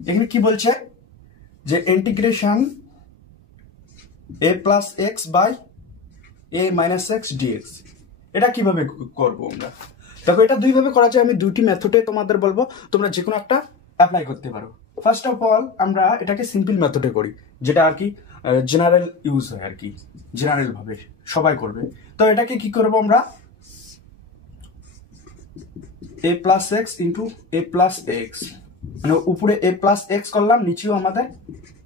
এখানে কি বলছে যে integration a plus x by a minus x dx, এটা কিভাবে করবো আমরা? দেখো, এটা দুইভাবে করা যায়। আমি দুটি মেথডে তোমাদের বলবো, তোমরা যে কোনো একটা অ্যাপ্লাই করতে পারো। ফার্স্ট অফ অল আমরা এটাকে সিম্পল মেথডে করি, যেটা আর কি জেনারেল ইউজ হয় আর কি, জেনারেল ভাবে সবাই করবে। তো এটাকে কি করবো আমরা, a plus x into a plus x, মানে উপরে a প্লাস এক্স করলাম, নিচেও আমাদের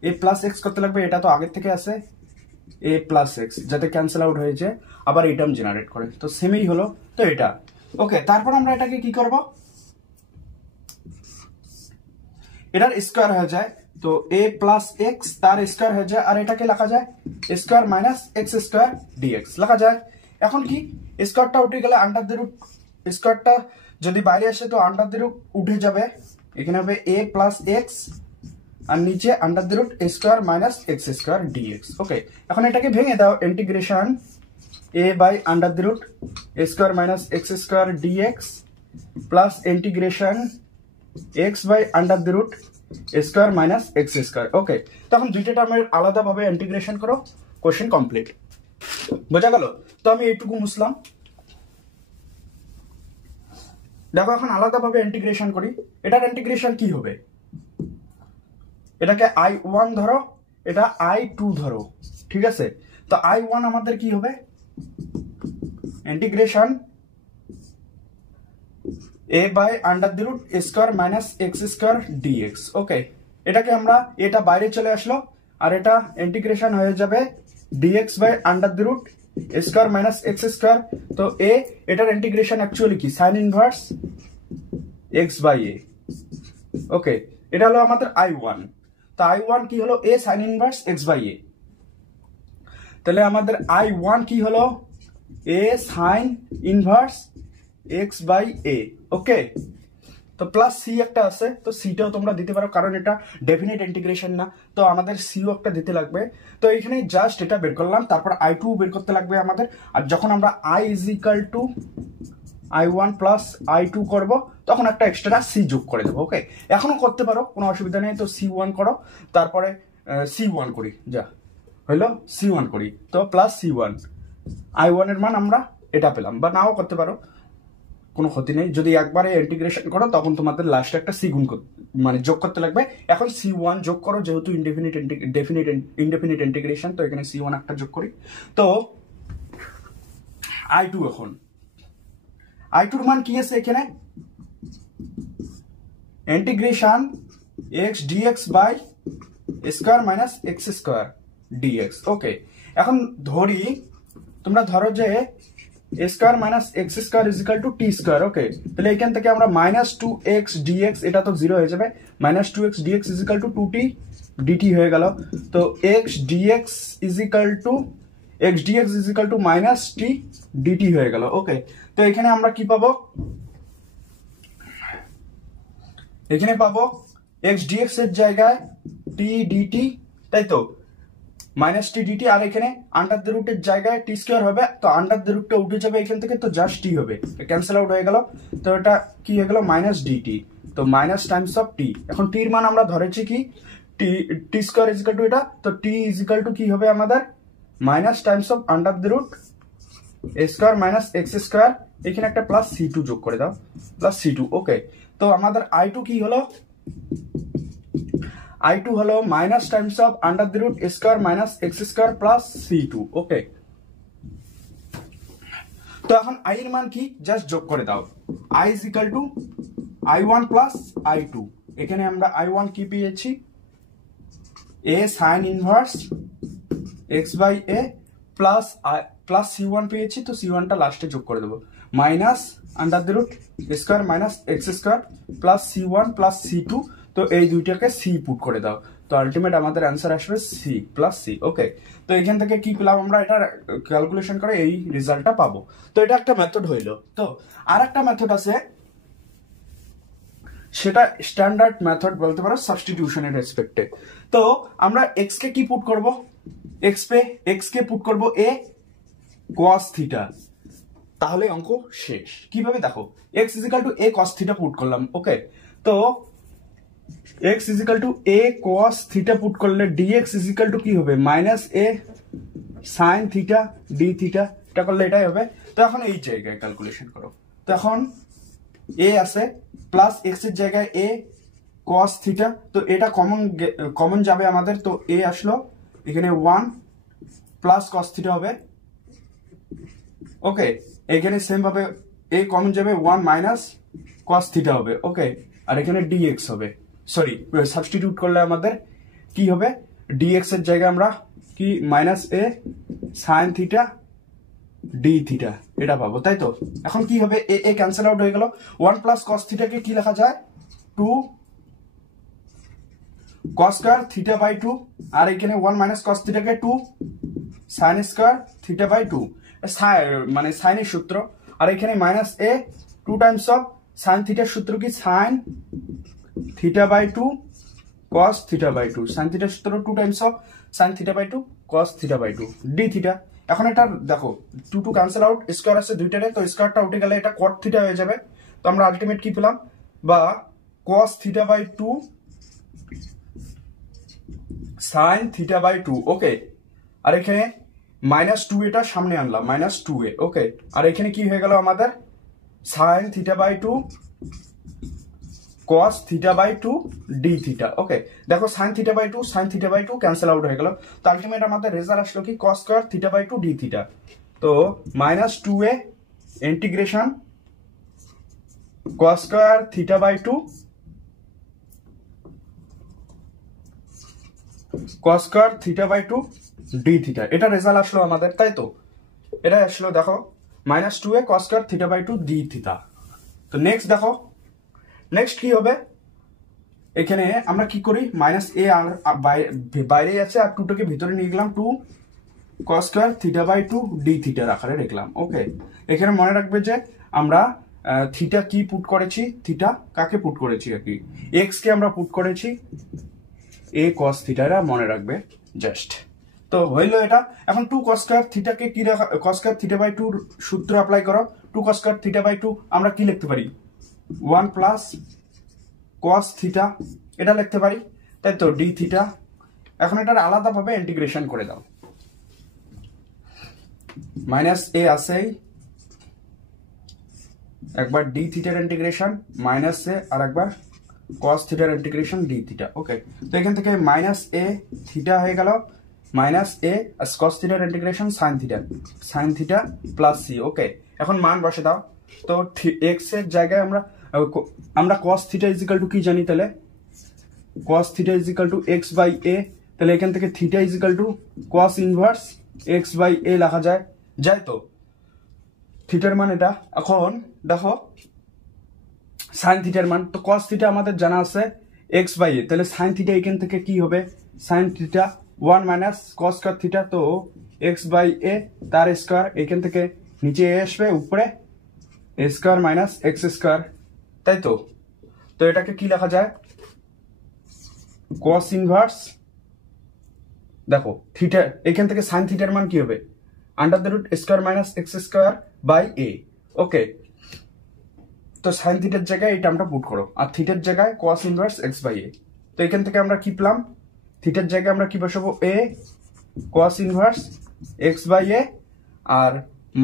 a প্লাস এক্স করতে লাগবে। এটা তো আগের থেকে আছে a প্লাস এক্স, যাতে ক্যান্সেল আউট হয়ে যায়, আবার এই টার্ম জেনারেট করে, তো সেমই হলো। তো এটা ওকে, তারপর আমরা এটাকে কি করব, এটার স্কোয়ার হয়ে যায়, তো a প্লাস এক্স তার স্কোয়ার হয়ে যায়, আর এটাকে লেখা যায় square minus x square dx লেখা যায়। এখন কি, স্কোয়ারটা উঠে গেলে আন্ডার দ্য রুট, স্কোয়ারটা যদি বাইরে আসে তো আন্ডার দ্য রুট উঠে যাবে, এখানে হবে a প্লাস এক্স আর নিচে under the root square minus x square dx. Okay, এখন এটাকে ভেঙে দাও, integration a by under the root square minus x square dx plus integration x by under the root square minus x square. Okay, তখন দুইটা টার্মের আলাদাভাবে integration করো, question complete. বোঝা গেল? তো আমি এইটুকু মুছলাম। দেখো, এখন আলাদাভাবে ইন্টিগ্রেশন করি। এটার ইন্টিগ্রেশন কি হবে, এটাকে I1 ধরো, এটা I2 ধরো, ঠিক আছে? তো I1 আমাদের কি হবে, integration a by under the root square minus x square dx. Okay, এটাকে আমরা, এটা বাইরে চলে আসলো, আর এটা ইন্টিগ্রেশন হয়ে যাবে dx by under the root square minus x square. তো এটার ইন্টিগ্রেশন অ্যাকচুয়ালি কি, sine inverse x by a. Okay, এটা হলো আমাদের I1। তো I1 কি হলো, a sine inverse x by a. তাহলে আমাদের I1 কি হলো, a sine inverse x by a. Okay, তো প্লাস সি একটা আছে, তো সিটাও তোমরা দিতে পারো, কারণ এটা ডেফিনিট ইন্টিগ্রেশন না, তো আমাদের সিও একটা দিতে লাগবে। তো এখানে জাস্ট এটা বের করলাম, তারপর I2 বের করতে লাগবে আমাদের। আর যখন আমরা I is equal to I1 plus I2 করবো, তখন একটা এক্সট্রা সি যোগ করে দেবো। ওকে, এখনো করতে পারো, কোনো অসুবিধা নেই। তো C1 করো, তারপরে C1 করি, যা হইলো C1 করি, তো প্লাস C1, I1 এর মান আমরা এটা পেলাম, বা নাও করতে পারো, কোনো ক্ষতি নেই। যদি একবারে ইন্টিগ্রেশন করো, তখন তোমাদের লাস্টে একটা সি গুণ মানে যোগ করতে লাগবে। এখন C1 যোগ করো, যেহেতু ইনডেফিনিট ইন্টিগ্রেশন, তো এখানে C1 একটা যোগ করি। তো I2, এখন I2 এর মান কি আছে, এখানে integration x dx by square minus x square dx. Okay, এখন ধরি, তোমরা ধরো যে square minus x square is equal to t square. Okay, তাহলে এখান থেকে আমরা মাইনাস 2x dx, এটা তো জিরো হয়ে যাবে, minus 2x dx is equal two 2t dt হয়ে গেল। তো x dx is equal two minus t dt হয়ে গেল। ওকে, তো এখানে আমরা কি পাবো, এখানে পাবো x dx এর জায়গায় t dt, তাই তো, মাইনাস টি ডিটি, আর এখানে আন্ডার দ্য রুটের জায়গায় টি স্কোয়ার হবে, তো আন্ডার দ্য রুটটা উঠে যাবে এখান থেকে, তো জাস্ট টি হবে, ক্যান্সেল আউট হয়ে গেল। তো এটা কি হয়ে গেল, মাইনাস ডিটি, তো মাইনাস টাইমস অফ টি। এখন টির মান আমরা ধরেছি কি, t square is equal to এটা, তো টি ইজ ইকাল টু কি হবে আমাদের, minus times of under the root square minus x square, এখানে একটা প্লাস C2 যোগ করে দাও, প্লাস C2। ওকে, তো আমাদের I2 কি হলো, I2 হলো minus times of under the root square minus x square plus C2। Okay, তো এখন I এর মান কি, জাস্ট যোগ করে দাও, I is equal to I1 plus I2। এখানে আমরা I1 কি পেয়েছি, a sine inverse x by a plus C1 পেয়েছি, তো C1টা লাস্টে যোগ করে দেবো, minus under the root square minus x square plus C1 plus C2। তো এই দুইটাকে সি পুট করে দাও, তো আলটিমেট আমাদের অ্যান্সার আসবে সি প্লাস সি। ওকে, তো এখান থেকে কি পেলাম আমরা, এটা ক্যালকুলেশন করে এই রেজাল্টটা পাবো। তো এটা একটা মেথড হইলো। তো আর একটা মেথড আছে, সেটা স্ট্যান্ডার্ড মেথড বলতে পারো, সাবস্টিটিউশনের রেসপেক্টে। তো আমরা এক্স কে কি পুট করব, এক্স কে পুট করব এ cos থিটা, তাহলে অঙ্ক শেষ। কিভাবে দেখো, x is equal to a cos theta put করলাম। ওকে, তো x equal to a cos theta put করলে dx ইজিক্যাল টু কি হবে minus a sin theta d theta, এটা করলে এটাই হবে। তো এখন এই জায়গায় ক্যালকুলেশন করো। তো এখন a আছে প্লাস x এর জায়গায় a cos থিটা, তো এটা কমন যাবে আমাদের, তো a আসলো এখানে 1 প্লাস cos থিটা হবে। ওকে, এখানে সেম ভাবে a কমন যাবে 1 মাইনাস cos থিটা হবে। ওকে, আর এখানে dx হবে, সরি সাবস্টিটিউট করলে আমাদের কি হবে dx এর জায়গায় আমরা কি minus a sin theta d theta এটা পাবো, তাই তো। এখন কি হবে a ক্যান্সেল আউট হয়ে গেল, 1 প্লাস cos থিটাকে কি লেখা যায় 2 cos স্কয়ার থিটা বাই 2, আর এখানে 1 মাইনাস cos থিটাকে 2 sin স্কয়ার থিটা বাই 2, মানে সাইনের সূত্র। আর এখানে minus a 2 times of sin থিটার সূত্র কি sin theta by 2 cos theta by 2, sin থিটার সূত্র 2 times of sin theta by 2 cos theta by 2 d theta. এখন এটা দেখো 2 ক্যান্সেল আউট, স্কয়ার আছে দুইটারে, তো স্কয়ারটা উঠে গেলে এটা cot থিটা হয়ে যাবে। তো আমরা আলটিমেট কি পেলাম, বা cos theta by 2 sin theta by 2। Okay, আর এখানে -2 এটা সামনে আনলাম -2a। ওকে, আর এখানে কি হয়ে গেল আমাদের sin theta by 2 cos theta by 2 d theta. Okay, দেখো sin theta by 2 sin theta by 2 cancel out হয়ে গেল। তো আলটিমেট আমাদের রেজাল্ট আসলো কি cos square theta by 2 d theta. তো -2a integration cos square theta by 2 cos square theta by 2 d theta, এটা result আসলো আমাদের, তাই তো। এটা আসলো দেখো -2a cos square theta by 2 d theta. তো নেক্সট দেখো, নেক্সট কি হবে, এখানে আমরা কি করি মাইনাস a আর বাইরে আছে আর 2টাকে ভিতরে নিয়ে গেলাম, 2 cos square theta by 2 d থিটার আকারে রাখলাম। ওকে, এখানে মনে রাখবে যে আমরা থিটা কি পুট করেছি, থিটা কাকে পুট করেছি আর কি, x কে আমরা পুট করেছি a cos থিটা, এরা মনে রাখবে জাস্ট। তো হইলো এটা। এখন 2 cos স্কয়ার থিটাকে কি রাখা, cos স্কয়ার থিটা বাই 2 সূত্র অ্যাপ্লাই করো। 2 cos স্কয়ার থিটা বাই 2 আমরা কি লিখতে পারি 1 প্লাস cos থিটা, এটা লিখতে পারি, তাই তো d থিটা। এখন এটার আলাদাভাবে ইন্টিগ্রেশন করে দাও, মাইনাস a আসেই একবার d থিটার ইন্টিগ্রেশন মাইনাস a আর একবার cos থিটার ইন্টিগ্রেশন d থিটা। ওকে, তো এখান থেকে মাইনাস a থিটা হয়ে গেল মাইনাস a আর cos থিটার integration sin theta plus c। ওকে, এখন মান বসে দাও। তো x এর জায়গায় আমরা cos থিটা ইজিক্যাল টু কি জানি, তাহলে cos theta equal to x by a, তাহলে এখান থেকে theta equal to cos inverse x by a লেখা যায় তো থিটার মান এটা। এখন দেখো sin থিটার মান, তো cos থিটা আমাদের জানা আছে x বাই a, তাহলে sin থিটা এখান থেকে কি হবে sin theta 1 minus cos square theta, তো x বাই a তার স্কয়ার, এখান থেকে নিচে a আসবে, উপরে a square minus x square, তাই তো। তো এটাকে কি লেখা যায় cos ইনভার্স, দেখো থিটা এখান থেকে sin থিটার মান কি হবে under the root square minus x square by a। Okay, তো sin থিটার জায়গায় এই টার্মটা পুট করো, আর থিটার জায়গায় cos inverse x by a। তো এখান থেকে আমরা কি পেলাম, থিটার জায়গায় আমরা কি বসাবো a cos inverse x by a, আর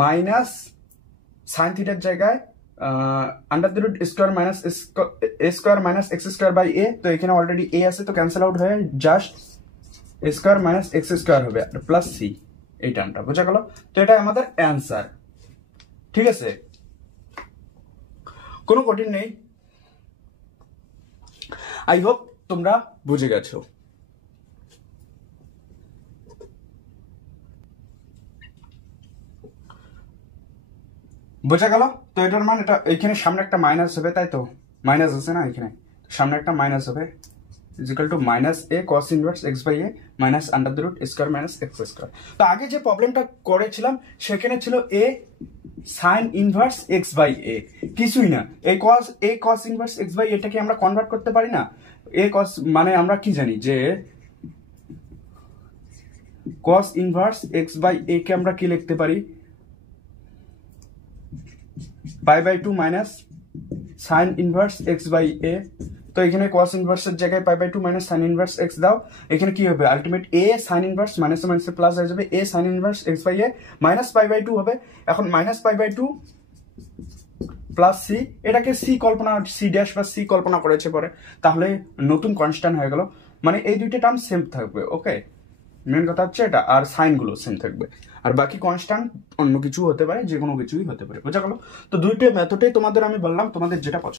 মাইনাস sin থিটার জায়গায় under the root square minus a square minus x square by a। তো এখানে অলরেডি a আছে, তো ক্যান্সেল আউট হয়ে just square minus x square হবে আর প্লাস c, এই টার্মটা বোঝা গেল। তো এটা আমাদের অ্যান্সার, ঠিক আছে, কোনো কঠিন নেই। আই হোপ তোমরা বুঝে গেছো। বোঝা গেল। তো এটার মান এটা এখানে সামনে একটা মাইনাস হবে, তাই তো মাইনাস আছে না, এখানে সামনে একটা মাইনাস হবে equal to minus a cos inverse x by a minus under the root square minus x square. তো আগে যে প্রবলেমটা করেছিলাম সেখানে ছিল a sin inverse x by a, কিছুই না, a cos inverse x by এটাকে আমরা কনভার্ট করতে পারি না। a cos মানে আমরা কি জানি যে cos inverse x by a কে আমরা কি লিখতে পারি pi by 2 minus sin inverse x by a। তো তো এখানে cos ইনভার্সের জায়গায় pi by 2 minus sine inverse x দাও, এখানে কি হবে ultimate a sine inverse minus minus plus হয়ে যাবে a sine inverse x by a minus pi by 2 হবে। এখন minus pi by 2 plus C, এটাকে সি কল্পনা সি ড্যাশ বা সি কল্পনা করেছে পরে, তাহলে নতুন কনস্ট্যান্ট হয়ে গেল, মানে এই দুইটা টার্ম সেম থাকবে। ওকে, মেন কথা হচ্ছে এটা, আর সাইন গুলো সেম থাকবে, আর বাকি কনস্ট্যান্ট অন্য কিছু হতে পারে, যে কোনো কিছুই হতে পারে, বোঝা গেল? তো দুইটা মেথডে তোমাদের আমি বললাম, তোমাদের যেটা পছন্দ